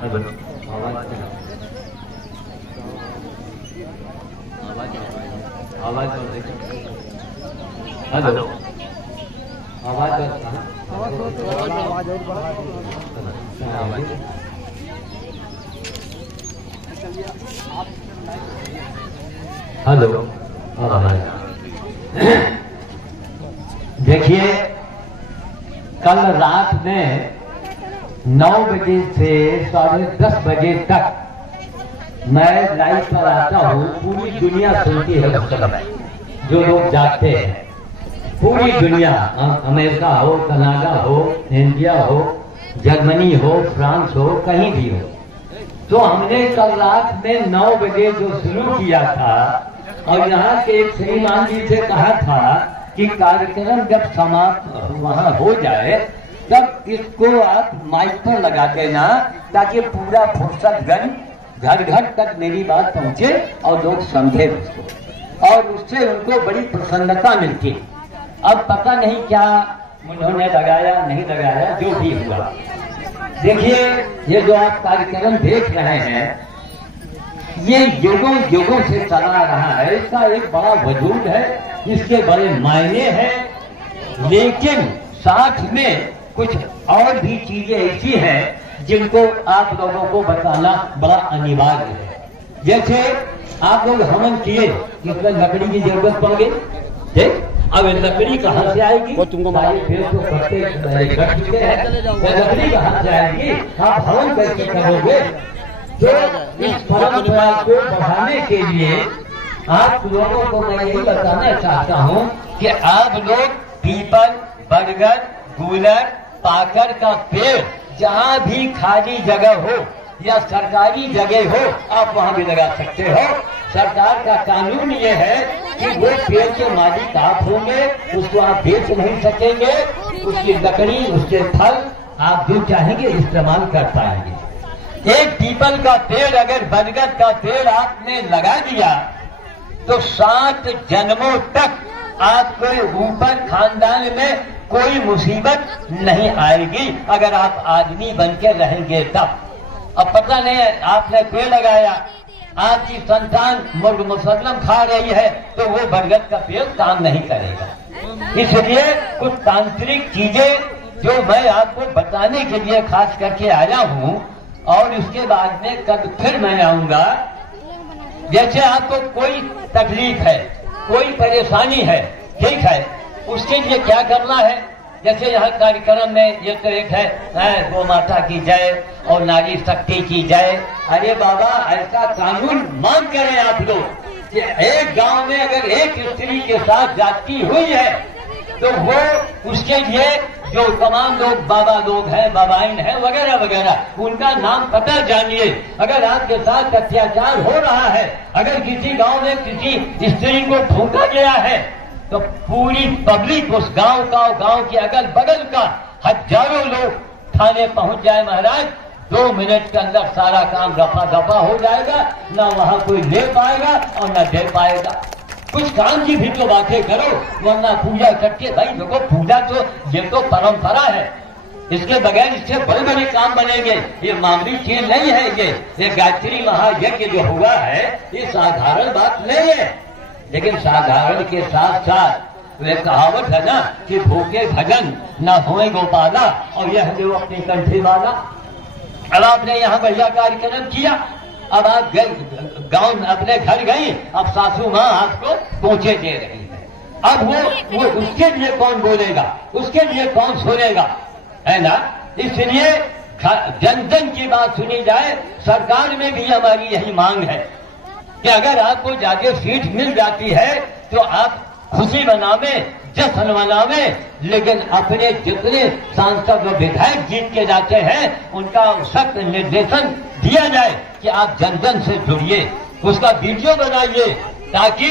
Hello आवाज hello आवाज hello देखिए, कल रात में 9 बजे से 10:30 बजे तक मैं लाइव पर आता हूँ। पूरी दुनिया सुनती है उस समय, जो लोग जागते हैं, पूरी दुनिया, अमेरिका हो, कनाडा हो, इंडिया हो, जर्मनी हो, फ्रांस हो, कहीं भी हो। तो हमने कल रात में 9 बजे जो शुरू किया था और यहाँ के एक श्रीमान जी से कहा था कि कार्यक्रम जब समाप्त वहाँ हो जाए तब इसको आप माइक पर लगा देना, ताकि पूरा फुर्सतगंज घर घर तक मेरी बात पहुँचे और लोग समझे उसको, और उससे उनको बड़ी प्रसन्नता मिलती। अब पता नहीं क्या उन्होंने लगाया नहीं लगाया, जो भी हुआ। देखिए, ये जो आप कार्यक्रम देख रहे हैं, ये युगों युगों से चला रहा है। इसका एक बड़ा वजूद है, इसके बड़े मायने हैं, लेकिन साथ में कुछ और भी चीजें ऐसी हैं जिनको आप लोगों को बताना बड़ा अनिवार्य है। जैसे आप लोग हवन किए, इसमें लकड़ी की जरूरत पड़ गई, ठीक? अब लकड़ी कहाँ से आएगी? तुमको लकड़ी कहाँ से आएगी? आप हवन कैसे करोगे? तो इस परंपरा को बढ़ाने के लिए आप लोगों को मैं यही बताना चाहता हूँ कि आप लोग पीपल, बरगद, गूलर, पाकर का पेड़ जहाँ भी खाली जगह हो या सरकारी जगह हो, आप वहाँ भी लगा सकते हो। सरकार का कानून ये है कि वो पेड़ के मालिक आप होंगे, उसको आप बेच नहीं सकेंगे, उसकी लकड़ी, उसके फल आप जो चाहेंगे इस्तेमाल कर पाएंगे। एक पीपल का पेड़, अगर बरगद का पेड़ आपने लगा दिया तो 7 जन्मों तक आपको ऊपर खानदान में कोई मुसीबत नहीं आएगी, अगर आप आदमी बन के रहेंगे तब। अब पता नहीं है, आपने पेड़ लगाया, आपकी संतान मुर्ग मुसल्लम खा रही है, तो वो बरगद का पेड़ काम नहीं करेगा। इसलिए कुछ तांत्रिक चीजें जो मैं आपको बताने के लिए खास करके आया हूँ, और उसके बाद में कल फिर मैं आऊंगा। जैसे आपको कोई तकलीफ है, कोई परेशानी है, ठीक है, उसके लिए क्या करना है? जैसे यहाँ कार्यक्रम में ये तो एक है गौ माता की जय और नारी शक्ति की जय। अरे बाबा, ऐसा कानून मांग करें आप लोग कि एक गांव में अगर एक स्त्री के साथ जाति हुई है तो वो उसके लिए जो तमाम लोग बाबा लोग हैं, बाबाइन हैं, वगैरह वगैरह, उनका नाम पता जानिए। अगर आपके साथ अत्याचार हो रहा है, अगर किसी गांव में किसी स्त्री को ठोका गया है, तो पूरी पब्लिक उस गांव का, गांव के अगल बगल का हजारों लोग थाने पहुंच जाए महाराज, 2 मिनट के अंदर सारा काम रफा दफा हो जाएगा। ना वहां कोई ले पाएगा और ना दे पाएगा। कुछ काम की भी तो बातें करो, वरना पूजा करके, भाई देखो पूजा तो ये तो परंपरा है, इसके बगैर इससे बड़े बड़े काम बनेंगे। ये मामूली चीज नहीं है। ये गायत्री महायज्ञ जो हुआ है, ये साधारण बात नहीं है। लेकिन साधारण के साथ साथ वे कहावत है ना कि भूखे भजन ना होए गोपाला, और यह जो अपनी कंठी वाला। अब आपने यहाँ बढ़िया कार्यक्रम किया, अब आप गांव अपने घर गई, अब सासू माँ आपको पहुंचे दे रही है। अब वो उसके लिए कौन बोलेगा, उसके लिए कौन सुनेगा, है ना? इसलिए जन जन की बात सुनी जाए। सरकार में भी हमारी यही मांग है कि अगर आपको ज्यादा सीट मिल जाती है तो आप खुशी मनावे, जश्न मनावे, लेकिन अपने जितने सांसद व विधायक जीत के जाते हैं उनका सख्त निर्देशन दिया जाए कि आप जन जन से जुड़िए, उसका वीडियो बनाइए, ताकि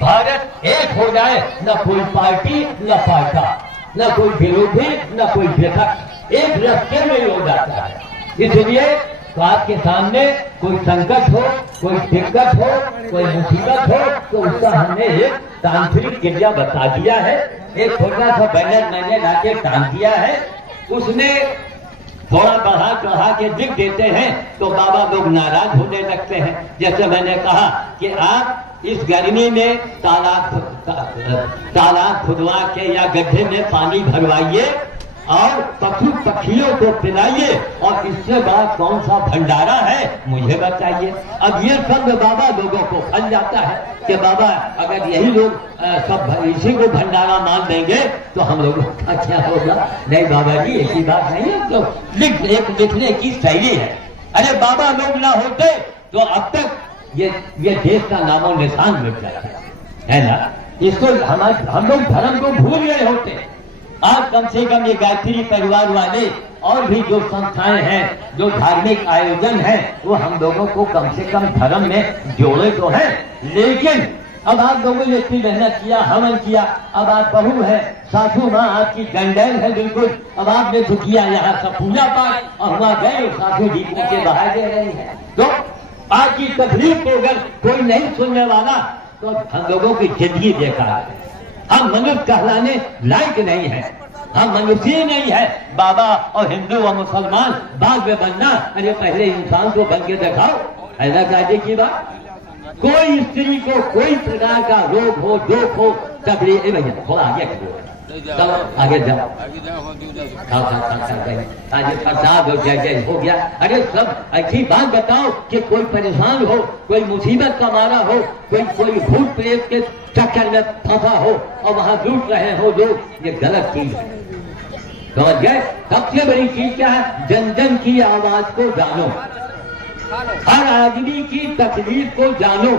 भारत एक हो जाए। न कोई पार्टी न पार्टा, न कोई विरोधी न कोई विपक्ष, एक रास्ते में ही हो जाता है। इसलिए तो आपके सामने कोई संकट हो, कोई दिक्कत हो, कोई मुसीबत हो, तो उसका हमने एक तांत्रिक क्रिया बता दिया है। एक छोटा सा बैनर मैंने लाके टांग दिया है, उसमें थोड़ा बढ़ा चढ़ा के दिख देते हैं तो बाबा लोग नाराज होने लगते हैं। जैसे मैंने कहा कि आप इस गर्मी में तालाब खुदवा के या गड्ढे में पानी भरवाइए और पशु पक्षियों को पिलाइए, और इससे बड़ा कौन सा भंडारा है मुझे बताइए। अब ये सब बाबा लोगों को फल जाता है कि बाबा अगर यही लोग सब इसी को भंडारा मान देंगे तो हम लोगों का क्या होगा। नहीं बाबा जी ऐसी बात नहीं है, तो लिखने की शैली है। अरे बाबा लोग ना होते तो अब तक ये देश का नामो निशान मिट जाता है ना। इसको हम लोग धर्म को भूल गए होते। आज कम से कम ये गायत्री परिवार वाले और भी जो संस्थाएं हैं, जो धार्मिक आयोजन है, वो हम लोगों को कम से कम धर्म में जोड़े तो है। लेकिन अब आप लोगों ने इतनी मेहनत किया, हवन किया, अब आप बहू है, सासू माँ आपकी गंडैल है बिल्कुल। अब आपने तो किया यहाँ सब पूजा पाठ और वहाँ गए सासू जी को के बहा दे रही है। तो आपकी तकलीफ को अगर कोई नहीं सुनने वाला तो हम लोगों की जिंदगी बेकार है। हम मनुष्य कहलाने लायक नहीं है, हम मनुष्य नहीं है। बाबा और हिंदू और मुसलमान बाद में बनना, अरे पहले इंसान को बन के दिखाओ। ऐसा कहने की बात, कोई स्त्री को कोई प्रकार का रोग हो, दुख हो, तकलीफ, भैया थोड़ा आगे चलो, आगे जाओ, आज प्रसाद हो जय हो गया। अरे सब अच्छी बात बताओ कि कोई परेशान हो, कोई मुसीबत का मारा हो, कोई भूत प्रेत के चक्कर में फंसा हो और वहां लूट रहे हो लोग, ये गलत चीज है। समझ गए? सबसे बड़ी चीज क्या है? जन जन की आवाज को जानो, हर आदमी की तकलीफ को जानो,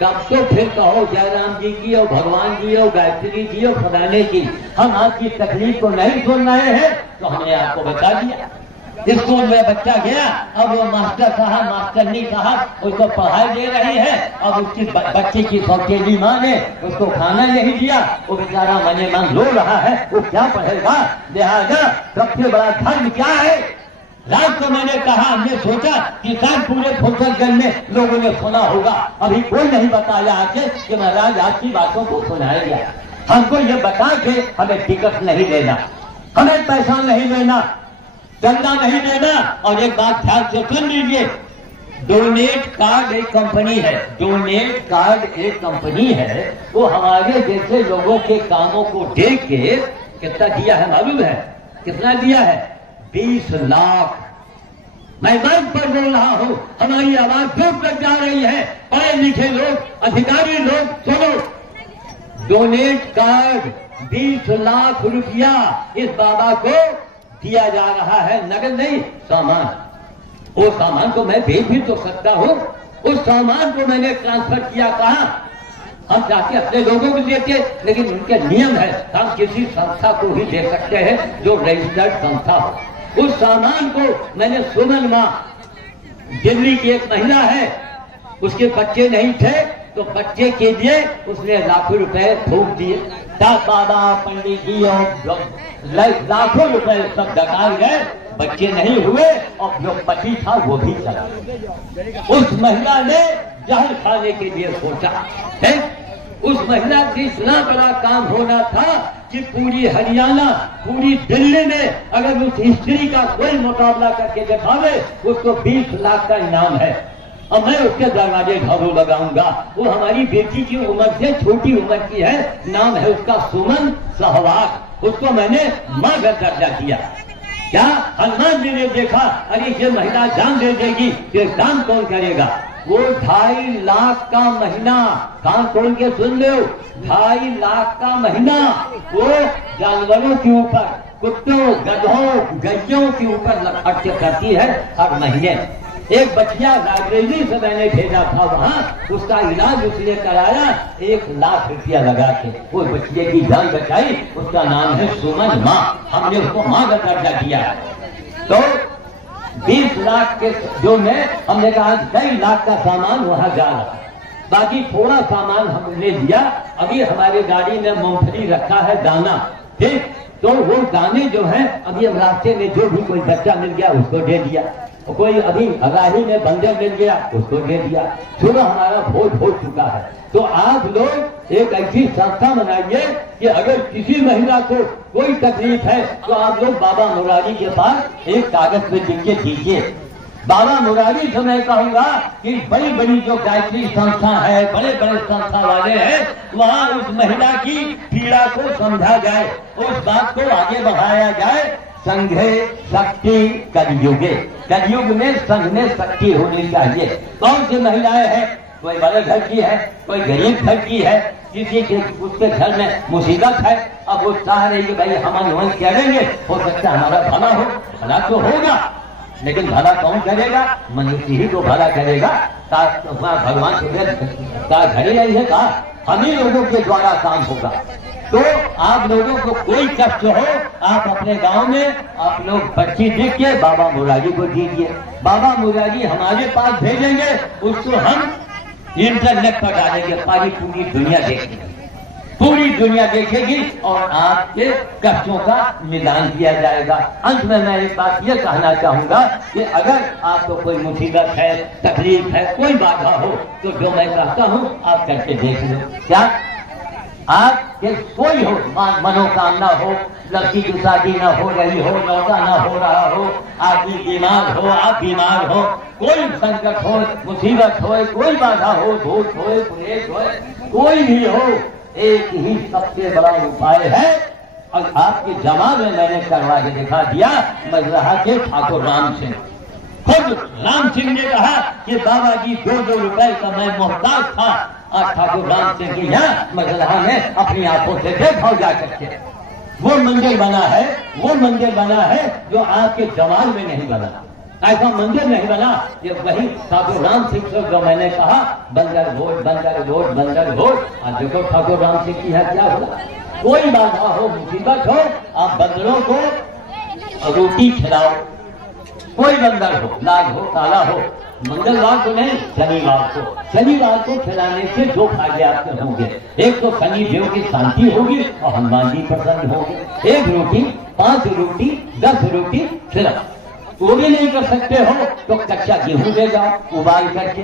तब तो फिर कहो जयराम जी की और भगवान जी और गायत्री जी और फलाने की। हम आपकी तकलीफ को नहीं सुन रहे हैं तो हमने आपको बता दिया। स्कूल में बच्चा गया, अब वो मास्टर साहब मास्टरनी साहब उसको पढ़ाई दे रही है, अब उसकी बच्चे की सौतेली माँ ने उसको खाना नहीं दिया, वो बेचारा मने मन रो रहा है, वो क्या पढ़ेगा। लिहाजा सबसे बड़ा धर्म क्या है? रात को मैंने कहा, हमने सोचा कि शायद पूरे फुलसलगंज में लोगों ने सुना होगा, अभी कोई नहीं बताया आके कि महाराज आपकी बातों को सुनाया गया। हमको ये बता के हमें टिकट नहीं लेना, हमें पैसा नहीं लेना, चंदा नहीं देना। और एक बात ध्यान से सुन लीजिए, डोनेट कार्ड एक कंपनी है, डोनेट कार्ड एक कंपनी है, वो हमारे जैसे लोगों के कामों को देख के कितना दिया है मालूम है? कितना दिया है? 20 लाख। मैं मंच पर बोल रहा हूं, हमारी आवाज दूर तक जा रही है। पढ़े लिखे लोग, अधिकारी लोग सुनो, डोनेट कार्ड 20 लाख रुपया इस बाबा को दिया जा रहा है, नगद नहीं, सामान। वो सामान को मैं भेज भी तो सकता हूं, उस सामान को मैंने ट्रांसफर किया कहां? हम चाहते अपने लोगों को देते, लेकिन उनके नियम है, हम किसी संस्था को ही दे सकते हैं जो रजिस्टर्ड संस्था हो। उस सामान को मैंने सुमन मां, दिल्ली की एक महिला है, उसके बच्चे नहीं थे तो बच्चे के लिए उसने लाखों रुपए फूंक दिए। बाबा पंडित जी और लाखों रुपए सब डका गए, बच्चे नहीं हुए और जो पति था वो भी चला। उस महिला ने जहर खाने के लिए सोचा है। उस महिला से इतना बड़ा काम होना था कि पूरी हरियाणा, पूरी दिल्ली में अगर उस स्त्री का कोई मुकाबला करके दिखावे, उसको 20 लाख का इनाम है और मैं उसके दरवाजे झाड़ू लगाऊंगा। वो हमारी बेटी की उम्र से छोटी उम्र की है, नाम है उसका सुमन सहवाग। उसको मैंने मां का दर्जा दिया। क्या हनुमान जी ने देखा, अरे ये महिला जान दे देगी, ये काम कौन करेगा? वो 2.5 लाख का महीना, कान खोल के सुन लो, 2.5 लाख का महीना वो जानवरों के ऊपर, कुत्तों, गधों, गैयों के ऊपर खर्च करती है हर महीने। एक बच्चिया लाइब्रेरी से मैंने भेजा था, वहां उसका इलाज उसने कराया 1 लाख रुपया लगा के, वो बच्चे की जान बचाई। उसका नाम है सुमन मां, हमने उसको मां का दर्जा दिया। तो 20 लाख के जो में हमने कहा 2.5 लाख का सामान वहां जा रहा, बाकी थोड़ा सामान हमने दिया। अभी हमारी गाड़ी में मूंगफली रखा है, दाना, ठीक, तो वो दाने जो है अभी हम रास्ते में जो भी कोई बच्चा मिल गया उसको दे दिया। कोई अभी राही में बंदर मिल गया, उसको दे दिया। सुनो, हमारा भोज हो चुका है। तो आप लोग एक ऐसी संस्था बनाइए कि अगर किसी महिला को कोई तकलीफ है तो आप लोग बाबा मुरारी के पास एक कागज पे लिख के दीजिए। बाबा मुरारी से मैं कहूंगा कि बड़ी बड़ी जो गायत्री संस्था है, बड़े बड़े संस्था वाले हैं, वहाँ उस महिला की पीड़ा को समझा जाए, उस बात को आगे बढ़ाया जाए। संघे शक्ति कलयुगे, कलयुग में संघ में शक्ति होनी चाहिए। कौन सी महिलाएं हैं? कोई बड़े घर की है, कोई गरीब घर की है, किसी के उसके घर में मुसीबत है। अब वो चाह रही है भाई हम अनुमान करेंगे, हो सकता है हमारा भला हो। भला तो होगा, लेकिन भला कौन करेगा? मनुष्य ही तो भला करेगा। भगवान का घड़ी नहीं है, कहा हम ही लोगों के द्वारा काम होगा। तो आप लोगों को कोई कष्ट हो, आप अपने गांव में आप लोग पर्ची लिख के बाबा मुरारी को दीजिए। बाबा मुरारी हमारे पास भेजेंगे, उसको हम इंटरनेट पर डालेंगे, पूरी दुनिया देखेगी, पूरी दुनिया देखेगी और आपके कष्टों का निदान किया जाएगा। अंत में मैं एक बात ये कहना चाहूंगा कि अगर आपको कोई मुसीबत है, तकलीफ है, कोई बाधा हो, तो जो मैं कहता हूँ आप करके देख लो। क्या आपके कोई हो मनोकामना हो, लड़की की शादी न हो रही हो, लड़का न हो रहा हो, आदमी बीमार हो, आप बीमार हो, कोई संकट हो, मुसीबत हो, कोई बाधा हो, भूत हो, पुलिस हो, कोई भी हो, एक ही सबसे बड़ा उपाय है। और आपके जमा में मैंने करवा के दिखा दिया। मजरहा के ठाकुर राम सिंह, खुद राम सिंह ने कहा कि बाबा जी 2-2 रुपए का मैं मोहताज था, और ठाकुर राम सिंह के यहाँ मजरहा में अपनी आंखों से देखा जा करके वो मंदिर बना है, वो मंदिर बना है जो आपके जमाल में नहीं बना। ऐसा मंदिर नहीं बना। ये वही ठाकुर राम सिंह से जो मैंने कहा, बंदर वोट, बंदर वोट, बंदर वोट। आज देखो ठाकुर राम सिंह की है क्या हुआ। कोई बाधा हो, मुसीबत हो, आप बंदरों को रोटी खिलाओ। कोई बंदर हो, लाल हो, काला हो, मंगलवार को नहीं, शनिवार को खिलाने से 2 फायदे आपके होंगे। एक तो शनि देव की शांति होगी और हनुमान जी प्रसन्न होंगे। 1 रोटी, 5 रोटी, 10 रोटी खिलाओ। वो भी नहीं कर सकते हो तो कच्चा गेहूं ले जाओ उबाल करके।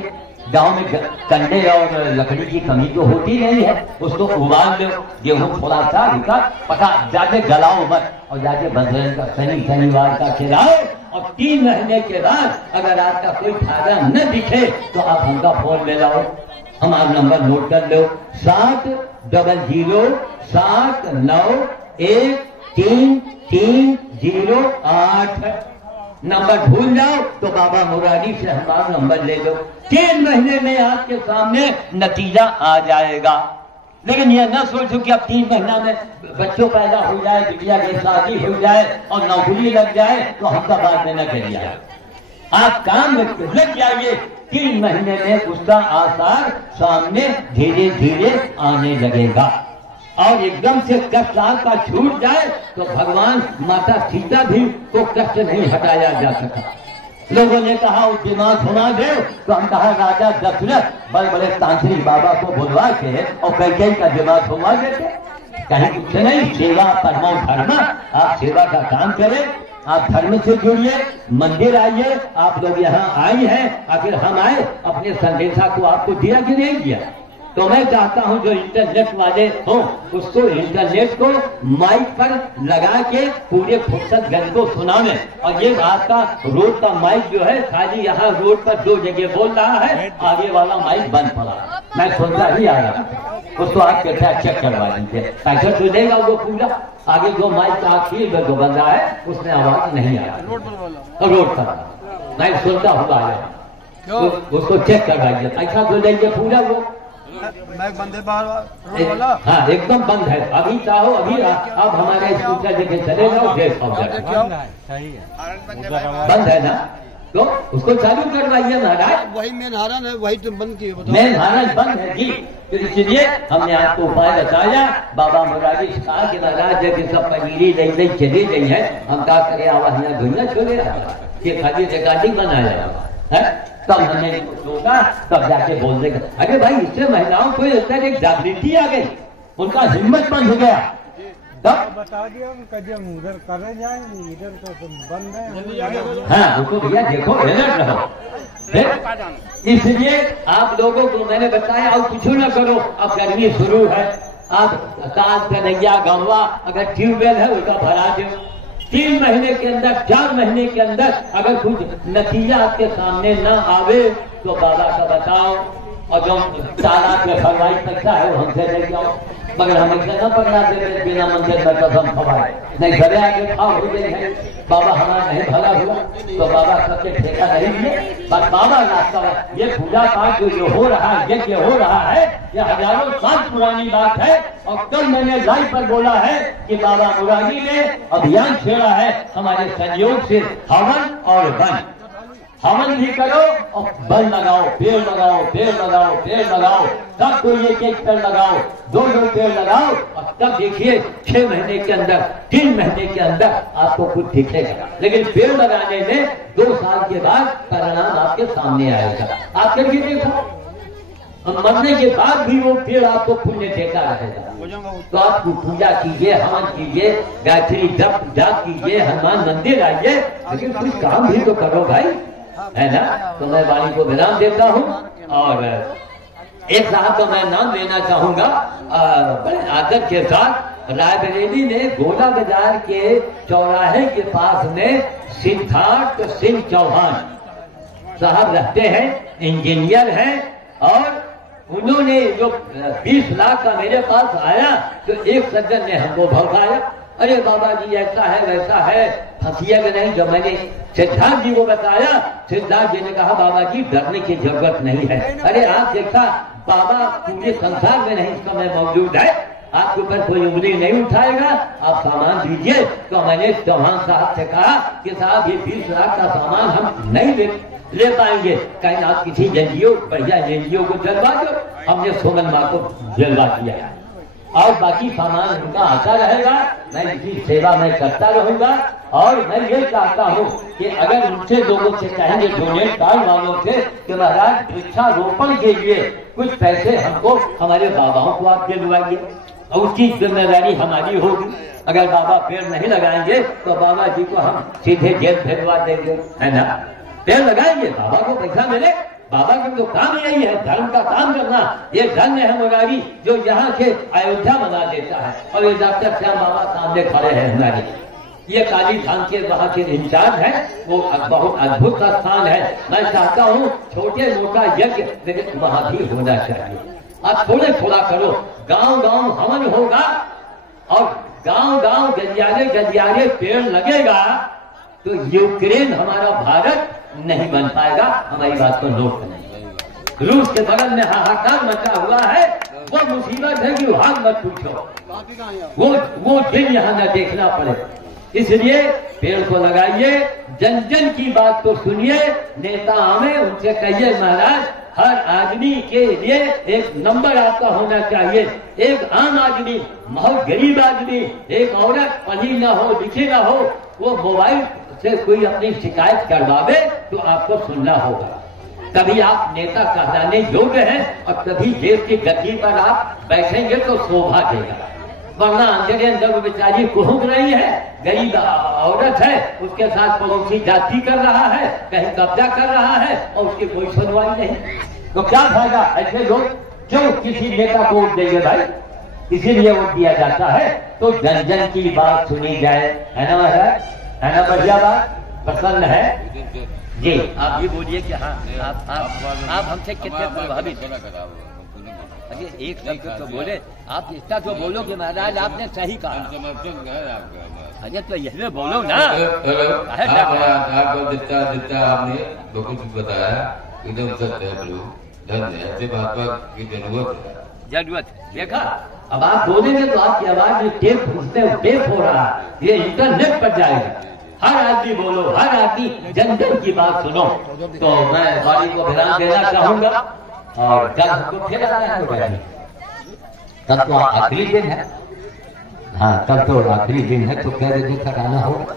गांव में कंडे और लकड़ी की कमी तो होती नहीं है, उसको उबाल लो। गेहूं थोड़ा सा हल्का पका, ज्यादा गलाओ मत, और जाके बंदर का शनिवार का खिलाओ। और 3 महीने के बाद अगर आपका कोई फायदा न दिखे तो आप हमका फोन ले लाओ, हमारा नंबर नोट कर लो, 70007913308। नंबर भूल जाओ तो बाबा मुरारी से हमारा नंबर ले लो। 3 महीने में आपके सामने नतीजा आ जाएगा। लेकिन यह न सोचो कि अब 3 महीना में बच्चों पैदा हो जाए, बिटिया की शादी हो जाए और नौकरी लग जाए तो हमका बाद में न करिए। आप काम में लग जाइए, 3 महीने में उसका आसार सामने धीरे धीरे आने लगेगा। और एकदम से कष्ट आपका छूट जाए तो भगवान माता सीता भी को कष्ट नहीं हटाया जा सका। लोगों ने कहा वो दिमाग घुमा दे, तो हम कहा राजा दशरथ बड़े बड़े तांत्रिक बाबा को बुलवा के और कैकेयी का दिमाग घुमा देते। कहीं कुछ नहीं, सेवा परमो धर्म। आप सेवा का काम करें, आप धर्म से जुड़िए, मंदिर आइए। आप लोग यहाँ आए हैं, आखिर हम आए, अपने संदेशा को आपको दिया कि नहीं दिया। तो मैं चाहता हूं जो इंटरनेट वाले हों उसको इंटरनेट को माइक पर लगा के पूरे फुर्सतगंज को सुनाने। और ये आपका रोड का माइक जो है खाली यहाँ रोड पर 2 जगह बोल रहा है, आगे वाला माइक बंद पड़ा, मैं सुनता ही आ रहा, उसको आप कैसा चेक करवा दीजिए। पैसा तो देगा वो पूरा, आगे जो माइक का आखिर में जो बंदा है उसमें आवाज नहीं आया, रोड पर मैं सुनता हुआ आया, तो उसको चेक करवाइए। ऐसा तो देंगे पूरा वो बंद है बाहर। हाँ एकदम बंद है। अभी चाहो अभी आप हमारे स्कूटर लेके चले जाओ, बंद है ना, तो उसको चालू करवाइए महाराज। वही मेन हारन है, वही तुम बंद किए। मेन हारन बंद है जी। तो इसलिए हमने आपको उपाय बताया। बाबा मुरारी कहा कि महाराज जब सब पनीरी नहीं चली गई है, हम क्या करें, आवाज यहाँ दुनिया छोड़े कि खाली रिकॉर्डिंग बनाया है। तब हमने सोचा, तब जाके बोल देगा अरे भाई इससे महिलाओं को एक जागृति आ गई, उनका हिम्मत बंद हो गया, तब बता दिया कभी हम उधर करे जाएंगे, इधर तो तुम बंद है। हाँ उसको भैया देखो अलर्ट रहो। इसलिए आप लोगों को मैंने बताया अब कुछ न करो, अब गर्मी शुरू है, आप कान कन्हैया गंवा अगर ट्यूबवेल है उसका भरा दो। 3 महीने के अंदर 4 महीने के अंदर अगर कुछ नतीजा आपके सामने न आवे तो बाबा का बताओ, और जो तालाब में फरवाई सकता है वो हमसे ले जाओ, मगर हम ऐसे न पकड़ा देते बिना मंदिर में कसम खवाए, नहीं घरे आगे भाव हो गए हैं बाबा हमारा नहीं भला हुआ तो बाबा सबके ठेका नहीं दिए, बस बाबा रास्ता है। ये पूजा पाठ जो हो रहा है, यज्ञ हो रहा है, ये हजारों साल पुरानी बात है। और कल मैंने लाइव पर बोला है कि बाबा मुरारी ने अभियान छेड़ा है हमारे सहयोग से, हवन और वन, हवन भी करो और बल लगाओ, पेड़ लगाओ, पेड़ लगाओ, पेड़ लगाओ, तब तो एक पेड़ लगाओ, 2 पेड़ लगाओ, और तब देखिए 6 महीने के अंदर 3 महीने के अंदर आपको कुछ दिखेगा। लेकिन पेड़ लगाने में 2 साल के बाद परिणाम आपके सामने आएगा। आप कभी देखो मरने के बाद भी वो पेड़ आपको पुण्य देता रहेगा। तो आप पूजा कीजिए, हवन कीजिए, गायत्री जप जाप कीजिए, हनुमान मंदिर आइए, लेकिन कुछ काम भी तो करो भाई, है ना। तो मैं वाणी को विराम देता हूँ और एक साहब का मैं नाम लेना चाहूंगा बड़े आदर के साथ। रायबरेली में गोला बाजार के चौराहे के पास में सिद्धार्थ सिंह चौहान साहब रहते हैं, इंजीनियर हैं, और उन्होंने जो 20 लाख का मेरे पास आया तो एक सज्जन ने हमको भड़काया, अरे बाबा जी ऐसा है वैसा है, फंसिएगा नहीं। जब मैंने सिद्धार्थ जी को बताया, सिद्धार्थ जी ने कहा बाबा जी डरने की जरूरत नहीं है, अरे आप देखा बाबा पूरे संसार में नहीं इस समय मौजूद है, आपके ऊपर कोई उंगली नहीं उठाएगा, आप सामान दीजिए। तो मैंने चौहान साहब से कहा कि साहब ये 20 लाख का सामान हम नहीं ले पाएंगे, कहीं आप किसी एनजीओ बढ़िया एनजीओ को जलवा दो। हमने सोमन माँ को जलवा दिया और बाकी सामान उनका आता रहेगा, मैं इसी सेवा में करता रहूंगा। और मैं ये चाहता हूँ कि अगर उनसे लोगों से कहेंगे डोनेट कार्ड वालों से कि महाराज वृक्षारोपण के लिए कुछ पैसे हमको हमारे बाबाओं को आप दिलवाइए, और उसकी जिम्मेदारी हमारी होगी। अगर बाबा पेड़ नहीं लगाएंगे तो बाबा जी को हम सीधे जेल भेजवा देंगे, है ना। पेड़ लगाएंगे, बाबा को पैसा मिले, बाबा का तो काम यही है, धर्म का काम करना। ये धन्य है मुरारी जो यहाँ से अयोध्या बना देता है। और ये डॉक्टर श्याम बाबा सामने खड़े हैं हमारे, ये काली धाम के वहाँ के इंचार्ज है, वो बहुत अद्भुत स्थान है। मैं चाहता हूँ छोटे मोटा यज्ञ वहाँ भी होना चाहिए। आप थोड़े थोड़ा करो, गांव गांव हवन होगा और गांव गांव गलियारे गलियारे पेड़ लगेगा तो यूक्रेन हमारा भारत नहीं बन पाएगा। हमारी बात को नोट करें। रूस के बगल में हाहाकार मचा हुआ है, वो मुसीबत है कि वहां मत पूछो, वो दिन यहाँ न देखना पड़े। इसलिए पेड़ को लगाइए, जन जन की बात को सुनिए, नेता आवे उनसे कहिए महाराज हर आदमी के लिए एक नंबर आपका होना चाहिए। एक आम आदमी, बहुत गरीब आदमी, एक औरत पढ़ी ना हो लिखी ना हो, वो मोबाइल से कोई अपनी शिकायत करवावे तो आपको सुनना होगा। कभी आप नेता कहलाने योग्य हैं और कभी देश की गद्दी पर आप बैठेंगे तो शोभा देगा, वरना अंदर अंदर वो बेचारी कुहुक रही है, गरीब औरत है, उसके साथ पड़ोसी जाति कर रहा है, कहीं कब्जा कर रहा है और उसकी कोई सुनवाई नहीं। तो क्या फायदा, ऐसे लोग क्यों किसी नेता को वोट देंगे भाई। इसीलिए वोट दिया जाता है तो जन जन की बात सुनी जाए, है ना महाराज, है ना। बढ़िया बात, प्रसन्न है जी। आप ये बोलिए कि हाँ आप हमसे कितने प्रभावित हैं। अरे एक शब्द तो बोले, आप इतना तो बोलो कि महाराज आपने सही कहा। अरे तो यही बोलो ना। आपको जितना आपने बहुत बताया एकदम सत्य है, धन्य ऐसे बात की जरूरत देखा। अब आप बोलेंगे तो आपकी आवाज टेप हो रहा है, ये इंटरनेट पर जाएगा। हर आदमी बोलो, हर आदमी जन जन की बात सुनो। तो मैं वाणी को विराम देना चाहूंगा और जब हमको फिर तब तो आखिरी दिन है। हाँ तब तो आखिरी दिन है, तो क्या बजे तक आना होगा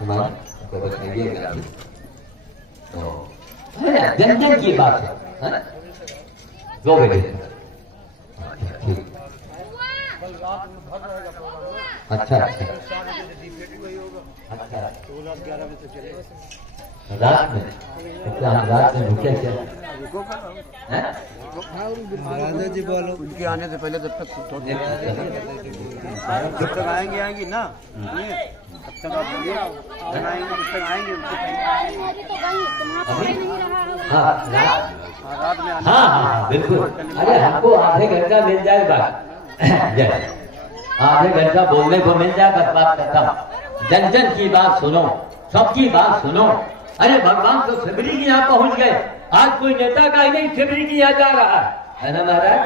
हमारा तो बताइएगा। तो जन जन की बात है 2 बजे ठीक। अच्छा अच्छा अच्छा रात में तो हम रात में रुके क्या हैं? महाराजा जी बोलो उनके आने से पहले जब तक आएंगी ना तब तक आप बोलिए आएंगे जब तक आएंगे रात में आना। हाँ बिल्कुल। अरे हमको आधे घंटा मिल जाएगा आधे घंटा बोलने को मिल जाएगा। बात खत्म। जन जन की बात सुनो, सबकी बात सुनो। अरे भगवान तो सबरी के यहाँ पहुँच गए। आज कोई नेता का ही नहीं सबरी के यहाँ जा रहा है ना महाराज?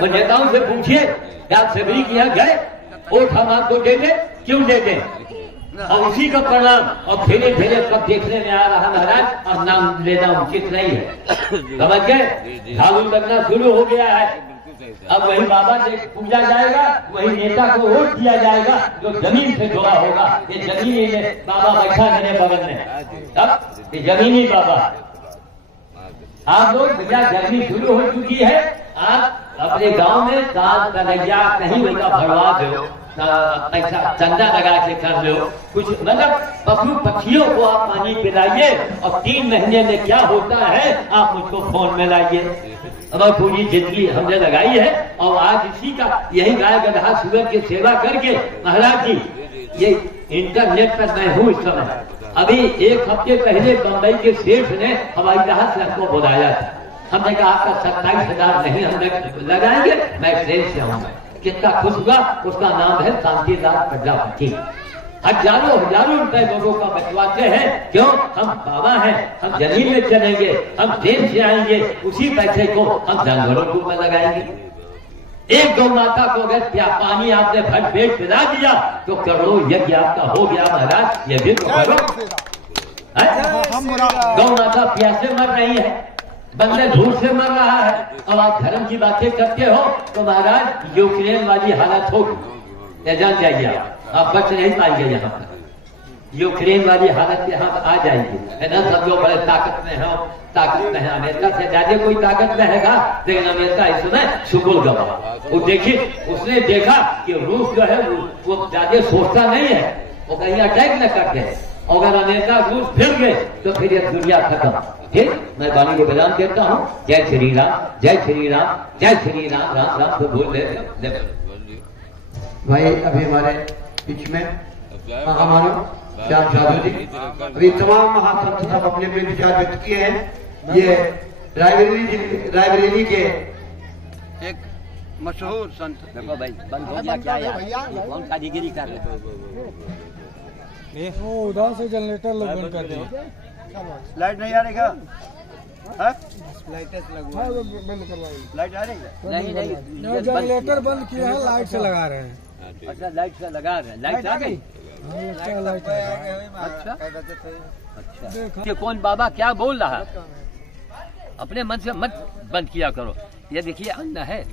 तो नेताओं से पूछिए कि आप सबरी के यहाँ गए, वोट हम आपको दे दे, क्यों दे दे? और उसी का परिणाम और धीरे धीरे सब देखने में आ रहा महाराज। और नाम लेना उचित नहीं है, समझ गए? झाड़ू लगना शुरू हो गया है। अब वही बाबा से पूजा जाएगा, वही नेता को वोट दिया जाएगा जो जमीन से जुड़ा होगा। ये जमीनी बाबा बैठा मेरे बगल में, अब ये जमीनी बाबा। आप लोग भैया गर्मी शुरू हो चुकी है। आप अपने गांव में दान कन्हैया कहीं उनका भरवा दो, पैसा चंदा लगा के कर लो कुछ, मतलब पशु पक्षियों को आप पानी पिलाइए। और 3 महीने में क्या होता है आप मुझको फोन में लाइए। अब पूरी जिंदगी हमने लगाई है और आज इसी का यही गाय गधा सुअर की सेवा करके महाराज जी ये इंटरनेट पर मैं हूँ इस समय। अभी 1 हफ्ते पहले बम्बई के सेठ ने हवाई जहाज से हमको बुलाया था। हमने कहा आपका 27,000 नहीं हम लगाएंगे, मैं ट्रेन से आऊंगा। कितना खुश हुआ। उसका नाम है शांतिलाल प्रजापति। हजारों रुपए लोगों का बचवाते हैं। क्यों? हम बाबा हैं, हम जमीन में चलेंगे, हम ट्रेन से आएंगे, उसी पैसे को हम जानवरों में लगाएंगे। एक गौ माता को अगर पानी आपने भर पेट पिला दिया तो करोड़ों यज्ञ आपका हो गया महाराज। ये भी तो करो। गौ माता प्यासे मर रही है, बंदे भूख से मर रहा है, अब आप धर्म की बातें करते हो तो महाराज यूक्रेन वाली हालत होगी। जान जाइए आप बच नहीं पाएंगे यहाँ पर। यूक्रेन वाली हालत यहाँ आ जाएगी, है ना? सब लोग बड़े ताकत में है, ताकत में है। अमेरिका से ज्यादा कोई ताकत में है, लेकिन अमेरिका इस समय सुकुल गवा। वो देखिए, उसने देखा कि रूस जो है वो ज्यादा सोचता नहीं है, वो कहीं अटैक न करते। अगर अमेरिका रूस फिर गए तो फिर ये दुनिया खत्म। ठीक, मैं वाणी को बजान देता हूँ। जय श्री राम, जय श्री राम, जय श्री राम। राम राम तो बोल दे भाई। अभी हमारे बीच में हमारे श्याम साधु जी, अभी तमाम महासंत सब अपने अपने विचार व्यक्त किए हैं। ये रायबरेली के एक मशहूर संत। देखो भाई बंद हो गया क्या यार? कौन कारीगिरी कर रहे? वो उधर से जनरेटर लोग बंद कर दिए। लाइट नहीं आ रही क्या? लाइट बंद करवाई। लाइट आ रही है? नहीं जनरेटर बंद किए हैं, लाइट से लगा रहे हैं। अच्छा लाइट से लगा रहे हैं। लाइट आ गई? अच्छा अच्छा। ये कौन बाबा क्या बोल रहा है? अपने मन से मत बंद किया करो। ये देखिए अन्न है,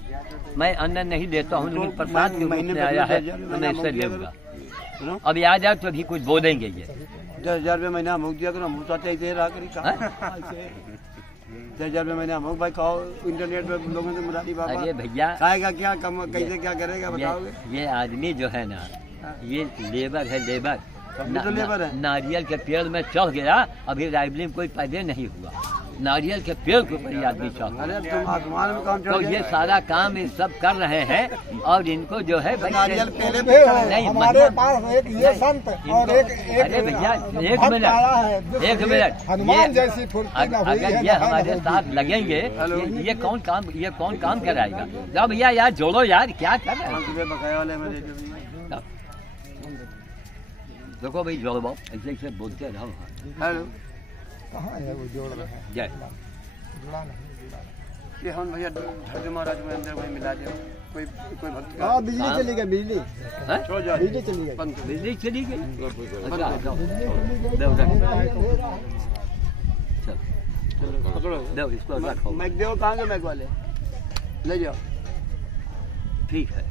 मैं अन्न नहीं देता हूँ, लेकिन प्रसाद के रूप में आया है तो मैं इससे लेऊंगा। अभी आ जाए तो अभी कुछ बोलेंगे। ये 10,000 रुपये महीना अमुक दिया करो, हम चाहते ऐसे रहा करी। 10,000 रुपये महीना अमुक भाई खाओ, इंटरनेट पे लोगों से मुरारी बाबा। अरे भैया खाएगा क्या, कम कैसे क्या करेगा बताओगे? ये आदमी जो है ना, ये लेबर है, लेबर। तो लेबर है। नारियल के पेड़ में चढ़ गया, अभी राइबलिंग कोई पैदा नहीं हुआ, नारियल के पेड़ के ऊपर आदमी चढ़। अरे तुम आसमान में काम तो ये सारा काम ये सब कर रहे हैं और इनको जो है नारियल पहले नहीं हमारे पास एक ये संत और एक अरे भैया एक मिनट हनुमान जैसी फुर्ती न हुई अगर ये हमारे साथ लगेंगे ये कौन काम कराएगा? जाओ भैया यार जोड़ो यार, क्या कर रहे हैं? बकाया वाले में देखो भाई जोड़ो, ऐसे ऐसे बोलते रहो। हेलो कहाँ है वो जोड़ रहा है? जय ये हम भैया धरती महाराज में अंदर कोई मिला दे, कोई भक्त का। हाँ बिजली चली गई, बिजली छोड़ जाओ, बिजली चली गई। बिजली चली गई। पकड़ो दो इसको रखो। मैक दो, कहाँ के मैक वाले ले जाओ। ठीक है।